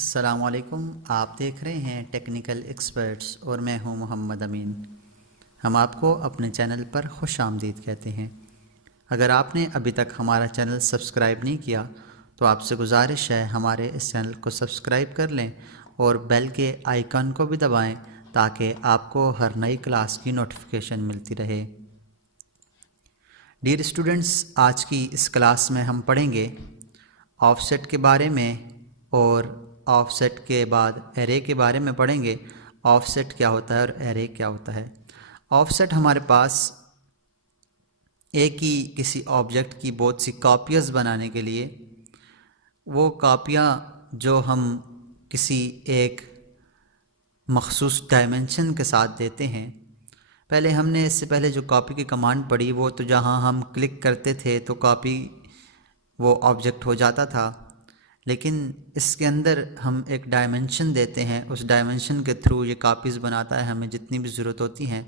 अस्सलामुअलैकुम। आप देख रहे हैं टेक्निकल एक्सपर्ट्स और मैं हूं मोहम्मद अमीन। हम आपको अपने चैनल पर खुश आमदीद कहते हैं। अगर आपने अभी तक हमारा चैनल सब्सक्राइब नहीं किया तो आपसे गुजारिश है हमारे इस चैनल को सब्सक्राइब कर लें और बेल के आइकन को भी दबाएं ताकि आपको हर नई क्लास की नोटिफिकेशन मिलती रहे। डियर स्टूडेंट्स, आज की इस क्लास में हम पढ़ेंगे ऑफसेट के बारे में और ऑफसेट के बाद एरे के बारे में पढ़ेंगे। ऑफसेट क्या होता है और एरे क्या होता है। ऑफसेट हमारे पास एक ही किसी ऑब्जेक्ट की बहुत सी कॉपीज़ बनाने के लिए, वो कॉपियाँ जो हम किसी एक मखसूस डायमेंशन के साथ देते हैं। पहले हमने इससे पहले जो कॉपी की कमांड पढ़ी वो तो जहाँ हम क्लिक करते थे तो कॉपी वो ऑब्जेक्ट हो जाता था, लेकिन इसके अंदर हम एक डायमेंशन देते हैं, उस डायमेंशन के थ्रू ये कॉपीज़ बनाता है हमें जितनी भी ज़रूरत होती हैं।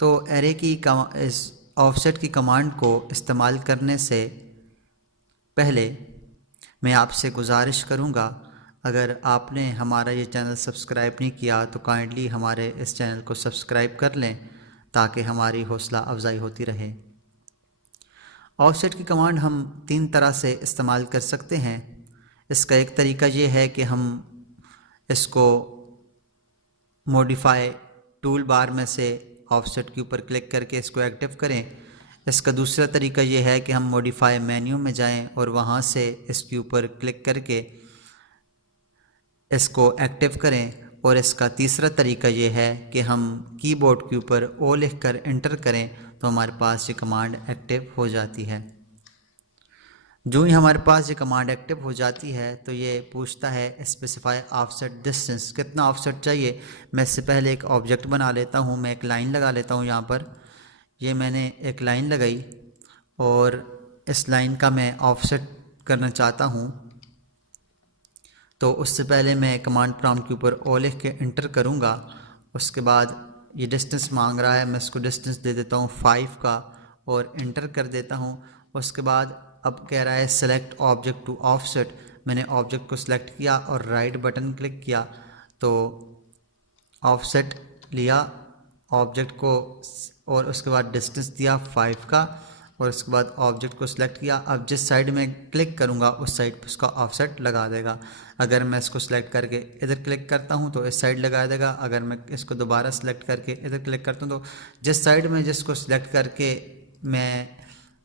तो एरे की इस ऑफसेट की कमांड को इस्तेमाल करने से पहले मैं आपसे गुजारिश करूंगा, अगर आपने हमारा ये चैनल सब्सक्राइब नहीं किया तो काइंडली हमारे इस चैनल को सब्सक्राइब कर लें ताकि हमारी हौसला अफजाई होती रहे। ऑफसेट की कमांड हम 3 तरह से इस्तेमाल कर सकते हैं। इसका एक तरीका ये है कि हम इसको मॉडिफाई टूल बार में से ऑफसेट के ऊपर क्लिक करके इसको एक्टिव करें। इसका दूसरा तरीका ये है कि हम मॉडिफाई मेन्यू में जाएं और वहाँ से इसके ऊपर क्लिक करके इसको एक्टिव करें। और इसका तीसरा तरीका ये है कि हम कीबोर्ड के ऊपर ओ लिखकर एंटर करें तो हमारे पास ये कमांड एक्टिव हो जाती है। जो ही हमारे पास ये कमांड एक्टिव हो जाती है तो ये पूछता है स्पेसिफाई ऑफसेट डिस्टेंस, कितना ऑफसेट चाहिए। मैं इससे पहले एक ऑब्जेक्ट बना लेता हूँ, मैं एक लाइन लगा लेता हूँ। यहाँ पर ये मैंने एक लाइन लगाई और इस लाइन का मैं ऑफसेट करना चाहता हूँ। तो उससे पहले मैं कमांड प्रॉम्प्ट के ऊपर ओ लिख के एंटर करूँगा। उसके बाद ये डिस्टेंस मांग रहा है, मैं इसको डिस्टेंस दे देता हूँ 5 का और एंटर कर देता हूँ। उसके बाद अब कह रहा है सेलेक्ट ऑब्जेक्ट टू ऑफसेट। मैंने ऑब्जेक्ट को सिलेक्ट किया और राइट बटन क्लिक किया तो ऑफसेट लिया ऑब्जेक्ट को और उसके बाद डिस्टेंस दिया 5 का और उसके बाद ऑब्जेक्ट को सिलेक्ट किया। अब जिस साइड में क्लिक करूँगा उस साइड पर उसका ऑफसेट लगा देगा। अगर मैं इसको सिलेक्ट करके इधर क्लिक करता हूँ तो इस साइड लगा देगा। अगर मैं इसको दोबारा सिलेक्ट करके इधर क्लिक करता हूँ तो जिस साइड में जिसको सिलेक्ट करके मैं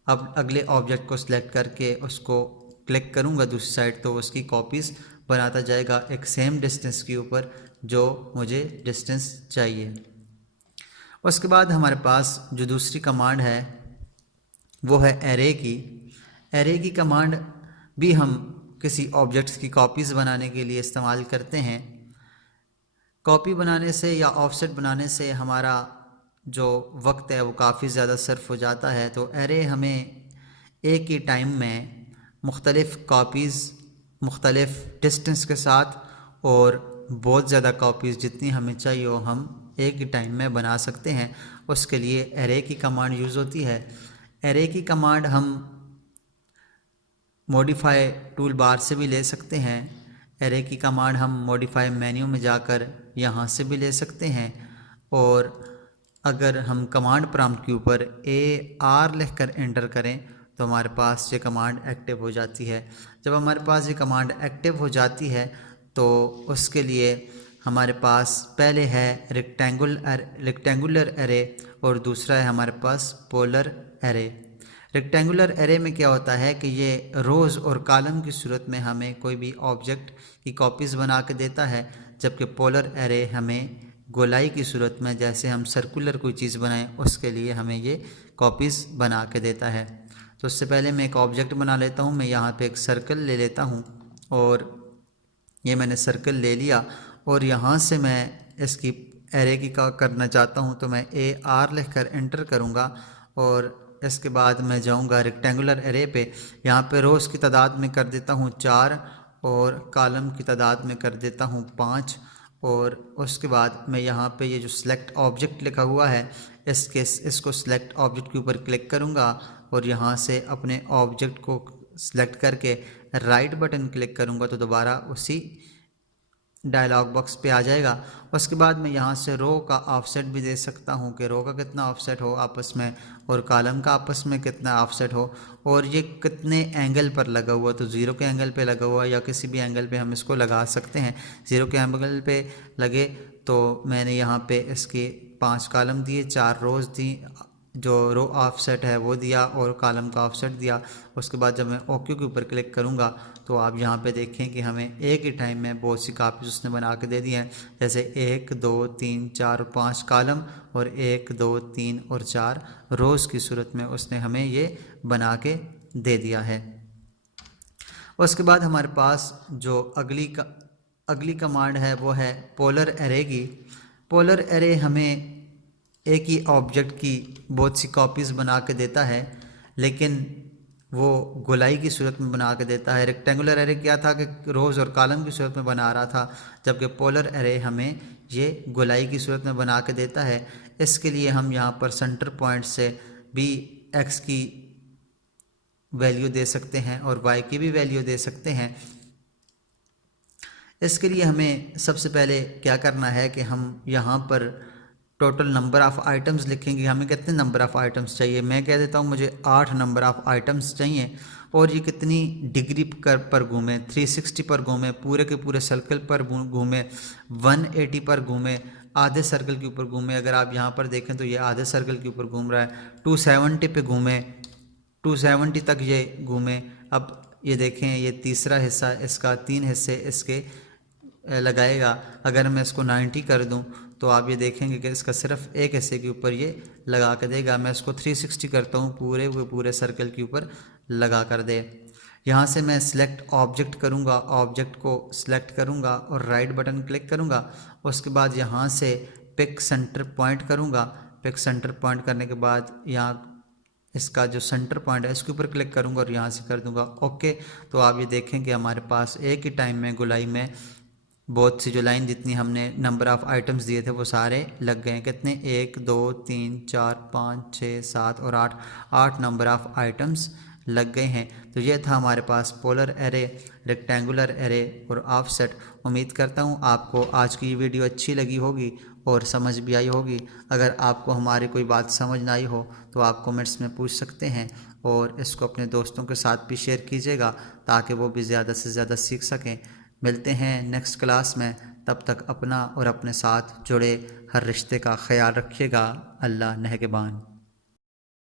अब अगले ऑब्जेक्ट को सिलेक्ट करके उसको क्लिक करूँगा दूसरी साइड तो उसकी कॉपीज़ बनाता जाएगा एक सेम डिस्टेंस के ऊपर जो मुझे डिस्टेंस चाहिए। उसके बाद हमारे पास जो दूसरी कमांड है वो है एरे की। एरे की कमांड भी हम किसी ऑब्जेक्ट्स की कॉपीज़ बनाने के लिए इस्तेमाल करते हैं। कॉपी बनाने से या ऑफसेट बनाने से हमारा जो वक्त है वो काफ़ी ज़्यादा सर्फ हो जाता है। तो एरे हमें एक ही टाइम में मुख्तलिफ़ कॉपीज़ मुख्तलिफ़ डिस्टेंस के साथ और बहुत ज़्यादा कॉपीज़ जितनी हमें चाहिए हो हम एक ही टाइम में बना सकते हैं। उसके लिए एरे की कमांड यूज़ होती है। एरे की कमांड हम मॉडिफाई टूल बार से भी ले सकते हैं। एरे की कमांड हम मॉडिफाई मेन्यू में जाकर यहाँ से भी ले सकते हैं। और अगर हम कमांड प्रॉम्प्ट के ऊपर AR लिखकर एंटर करें तो हमारे पास ये कमांड एक्टिव हो जाती है। जब हमारे पास ये कमांड एक्टिव हो जाती है तो उसके लिए हमारे पास पहले है रेक्टेंगुलर एरे और दूसरा है हमारे पास पोलर एरे। रेक्टेंगुलर एरे में क्या होता है कि ये रोज़ और कॉलम की सूरत में हमें कोई भी ऑब्जेक्ट की कॉपीज़ बना के देता है, जबकि पोलर एरे हमें गोलाई की सूरत में, जैसे हम सर्कुलर कोई चीज़ बनाएं उसके लिए हमें ये कॉपीज़ बना के देता है। तो उससे पहले मैं एक ऑब्जेक्ट बना लेता हूँ। मैं यहाँ पे एक सर्कल ले लेता हूँ और ये मैंने सर्कल ले लिया और यहाँ से मैं इसकी एरे की का करना चाहता हूँ तो मैं AR लिखकर एंटर करूँगा और इसके बाद मैं जाऊँगा रेक्टेंगुलर एरे पे। यहाँ पे रोज़ की तादाद में कर देता हूँ 4 और कॉलम की तादाद में कर देता हूँ 5। और उसके बाद मैं यहाँ पे ये जो सिलेक्ट ऑब्जेक्ट लिखा हुआ है इसको सिलेक्ट ऑब्जेक्ट के ऊपर क्लिक करूँगा और यहाँ से अपने ऑब्जेक्ट को सिलेक्ट करके राइट बटन क्लिक करूँगा तो दोबारा उसी डायलॉग बॉक्स पे आ जाएगा। उसके बाद मैं यहाँ से रो का ऑफसेट भी दे सकता हूँ कि रो का कितना ऑफसेट हो आपस में और कॉलम का आपस में कितना ऑफसेट हो और ये कितने एंगल पर लगा हुआ, तो ज़ीरो के एंगल पे लगा हुआ या किसी भी एंगल पे हम इसको लगा सकते हैं। ज़ीरो के एंगल पे लगे तो मैंने यहाँ पे इसके 5 कॉलम दिए, 4 रोज़ दी, जो रो ऑफसेट है वो दिया और कॉलम का ऑफसेट दिया। उसके बाद जब मैं ओके के ऊपर क्लिक करूँगा तो आप यहाँ पे देखें कि हमें एक ही टाइम में बहुत सी कापीज़ उसने बना के दे दी हैं, जैसे 1 2 3 4 और 5 कॉलम और 1 2 3 और 4 रोज़ की सूरत में उसने हमें ये बना के दे दिया है। उसके बाद हमारे पास जो अगली कमांड है वो है पोलर एरे की। पोलर एरे हमें एक ही ऑब्जेक्ट की बहुत सी कॉपीज़ बना के देता है, लेकिन वो गोलाई की सूरत में बना के देता है। रेक्टेंगुलर एरे क्या था कि रोज़ और कॉलम की सूरत में बना रहा था, जबकि पोलर एरे हमें ये गोलाई की सूरत में बना के देता है। इसके लिए हम यहाँ पर सेंटर पॉइंट से भी एक्स की वैल्यू दे सकते हैं और वाई की भी वैल्यू दे सकते हैं। इसके लिए हमें सबसे पहले क्या करना है कि हम यहाँ पर टोटल नंबर ऑफ़ आइटम्स लिखेंगे। हमें कितने नंबर ऑफ़ आइटम्स चाहिए, मैं कह देता हूँ मुझे 8 नंबर ऑफ़ आइटम्स चाहिए और ये कितनी डिग्री पर घूमे, 360 पर घूमे, पूरे के पूरे सर्कल पर घूमे, 180 पर घूमे, आधे सर्कल के ऊपर घूमे। अगर आप यहाँ पर देखें तो ये आधे सर्कल के ऊपर घूम रहा है, 270 पे घूमे, 270 तक ये घूमे। अब ये देखें ये तीसरा हिस्सा, इसका 3 हिस्से इसके लगाएगा। अगर मैं इसको 90 कर दूं तो आप ये देखेंगे कि इसका सिर्फ एक हिस्से के ऊपर ये लगा कर देगा। मैं इसको 360 करता हूँ, पूरे सर्कल के ऊपर लगा कर दे। यहाँ से मैं सिलेक्ट ऑब्जेक्ट करूँगा, ऑब्जेक्ट को सिलेक्ट करूँगा और राइट बटन क्लिक करूँगा। उसके बाद यहाँ से पिक सेंटर पॉइंट करूँगा। पिक सेंटर पॉइंट करने के बाद यहाँ इसका जो सेंटर पॉइंट है इसके ऊपर क्लिक करूँगा और यहाँ से कर दूँगा ओके। तो आप ये देखें कि हमारे पास एक ही टाइम में गोलाई में बहुत सी जो लाइन जितनी हमने नंबर ऑफ़ आइटम्स दिए थे वो सारे लग गए हैं। कितने, 1 2 3 4 5 6 7 और 8 नंबर ऑफ़ आइटम्स लग गए हैं। तो ये था हमारे पास पोलर एरे, रेक्टेंगुलर एरे और ऑफसेट। उम्मीद करता हूँ आपको आज की ये वीडियो अच्छी लगी होगी और समझ भी आई होगी। अगर आपको हमारी कोई बात समझ ना आई हो तो आप कमेंट्स में पूछ सकते हैं और इसको अपने दोस्तों के साथ भी शेयर कीजिएगा ताकि वो भी ज़्यादा से ज़्यादा सीख सकें। मिलते हैं नेक्स्ट क्लास में, तब तक अपना और अपने साथ जुड़े हर रिश्ते का ख्याल रखिएगा। अल्लाह नेहगबान।